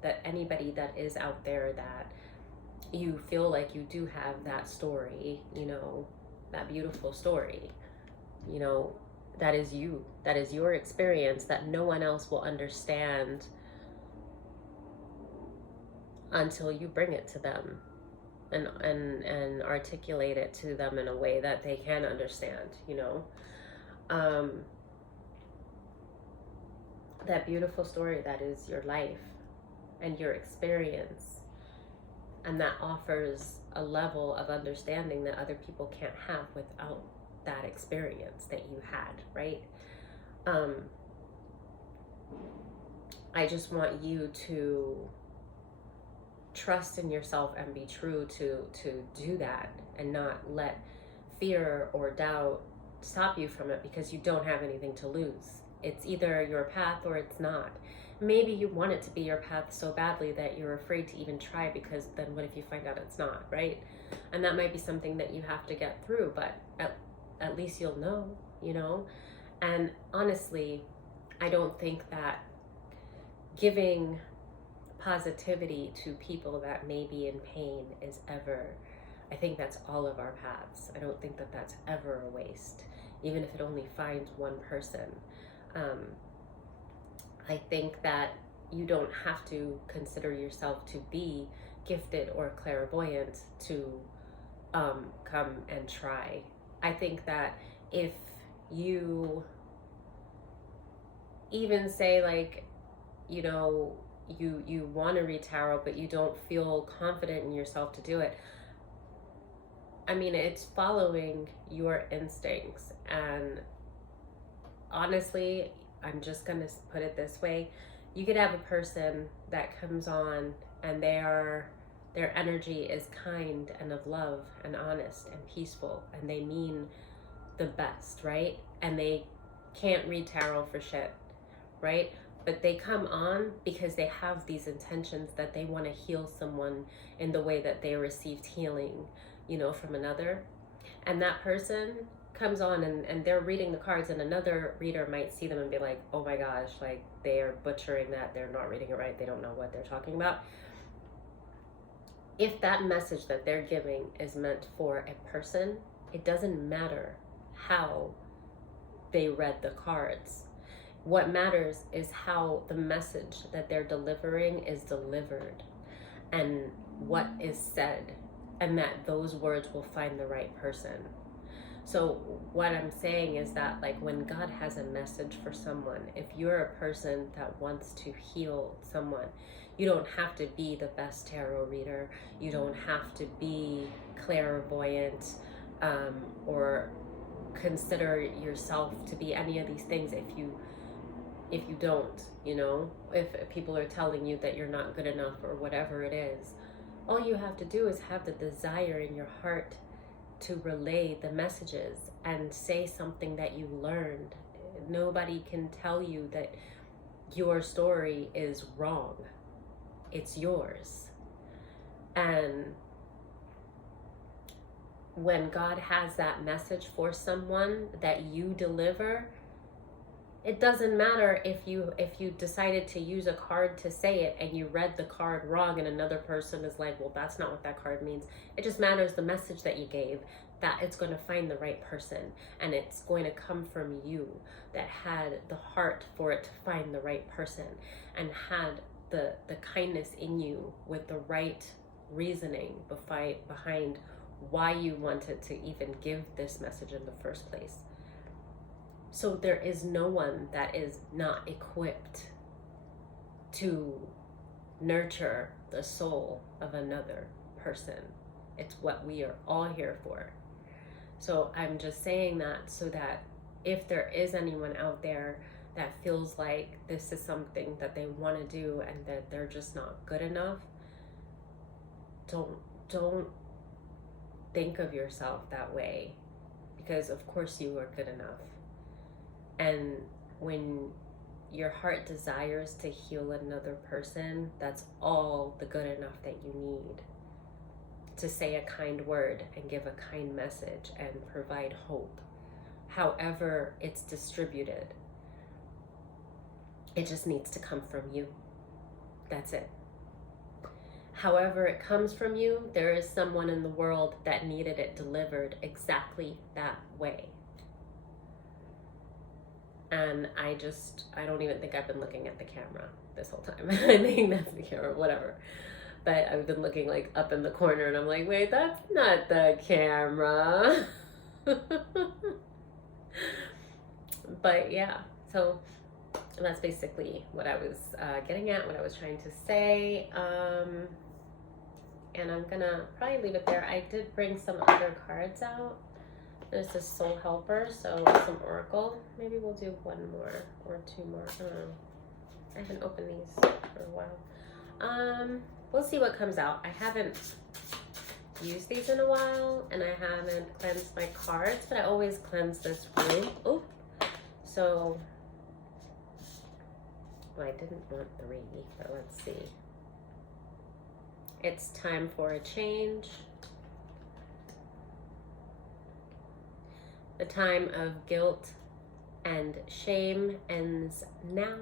that anybody that is out there, that you feel like you do have that story, that beautiful story, that is you, that is your experience, that no one else will understand until you bring it to them, and articulate it to them in a way that they can understand, that beautiful story that is your life and your experience, and that offers a level of understanding that other people can't have without that experience that you had, right? I just want you to trust in yourself and be true to do that, and not let fear or doubt stop you from it, because you don't have anything to lose. It's either your path or it's not. Maybe you want it to be your path so badly that you're afraid to even try, because then what if you find out it's not, right? And that might be something that you have to get through, but at least you'll know, And honestly, I don't think that giving positivity to people that may be in pain is ever, I think that's all of our paths. I don't think that that's ever a waste, even if it only finds one person. I think that you don't have to consider yourself to be gifted or clairvoyant to come and try. I think that if you even say, like, you want to read tarot, but you don't feel confident in yourself to do it. I mean, it's following your instincts. And honestly, I'm just going to put it this way. You could have a person that comes on and their energy is kind and of love and honest and peaceful, and they mean the best, right? And they can't read tarot for shit, right? But they come on because they have these intentions that they want to heal someone in the way that they received healing, from another. And that person comes on and they're reading the cards, and another reader might see them and be like, oh my gosh, like they are butchering that, they're not reading it right, they don't know what they're talking about. If that message that they're giving is meant for a person, it doesn't matter how they read the cards. What matters is how the message that they're delivering is delivered, and what is said, and that those words will find the right person. So what I'm saying is that, like, when God has a message for someone, if you're a person that wants to heal someone, you don't have to be the best tarot reader. You don't have to be clairvoyant, or consider yourself to be any of these things if you don't, if people are telling you that you're not good enough or whatever it is. All you have to do is have the desire in your heart to relay the messages and say something that you learned. Nobody can tell you that your story is wrong. It's yours. And when God has that message for someone that you deliver, it doesn't matter if you decided to use a card to say it and you read the card wrong and another person is like, well, that's not what that card means. It just matters the message that you gave, that it's going to find the right person, and it's going to come from you that had the heart for it to find the right person, and had the kindness in you with the right reasoning behind why you wanted to even give this message in the first place. So there is no one that is not equipped to nurture the soul of another person. It's what we are all here for. So I'm just saying that so that if there is anyone out there that feels like this is something that they want to do and that they're just not good enough, don't think of yourself that way, because of course you are good enough. And when your heart desires to heal another person, that's all the good enough that you need to say a kind word and give a kind message and provide hope. However it's distributed, it just needs to come from you. That's it. However it comes from you, there is someone in the world that needed it delivered exactly that way. And I don't even think I've been looking at the camera this whole time. I think that's the camera, whatever. But I've been looking like up in the corner and I'm like, wait, that's not the camera. But yeah, so that's basically what I was getting at, what I was trying to say. And I'm gonna probably leave it there. I did bring some other cards out. There's this Soul Helper, so some Oracle. Maybe we'll do one more or two more. I don't know. I haven't opened these for a while. We'll see what comes out. I haven't used these in a while, and I haven't cleansed my cards, but I always cleanse this room. Oh, so well, I didn't want 3, but let's see. It's time for a change. The time of guilt and shame ends now.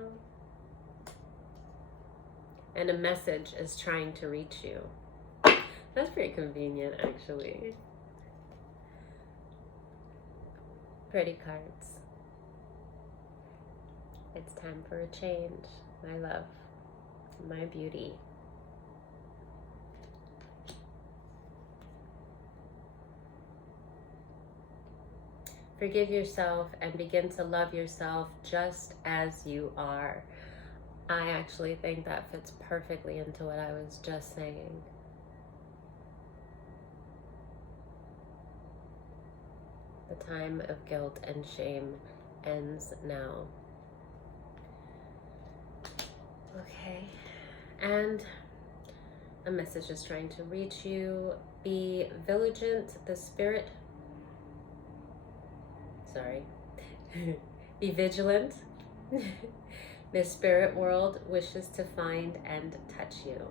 And a message is trying to reach you. That's pretty convenient, actually. Pretty cards. It's time for a change, my love, my beauty. Forgive yourself and begin to love yourself just as you are. I actually think that fits perfectly into what I was just saying. The time of guilt and shame ends now. Okay, and a message is trying to reach you. Be vigilant. Be vigilant. The spirit world wishes to find and touch you.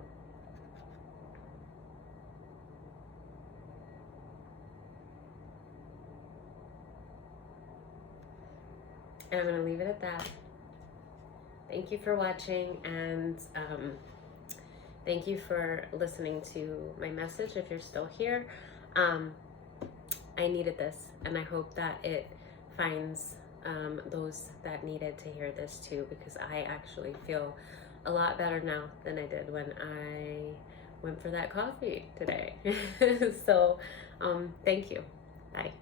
And I'm going to leave it at that. Thank you for watching, and thank you for listening to my message if you're still here. I needed this, and I hope that it finds those that needed to hear this too, because I actually feel a lot better now than I did when I went for that coffee today. So thank you. Bye.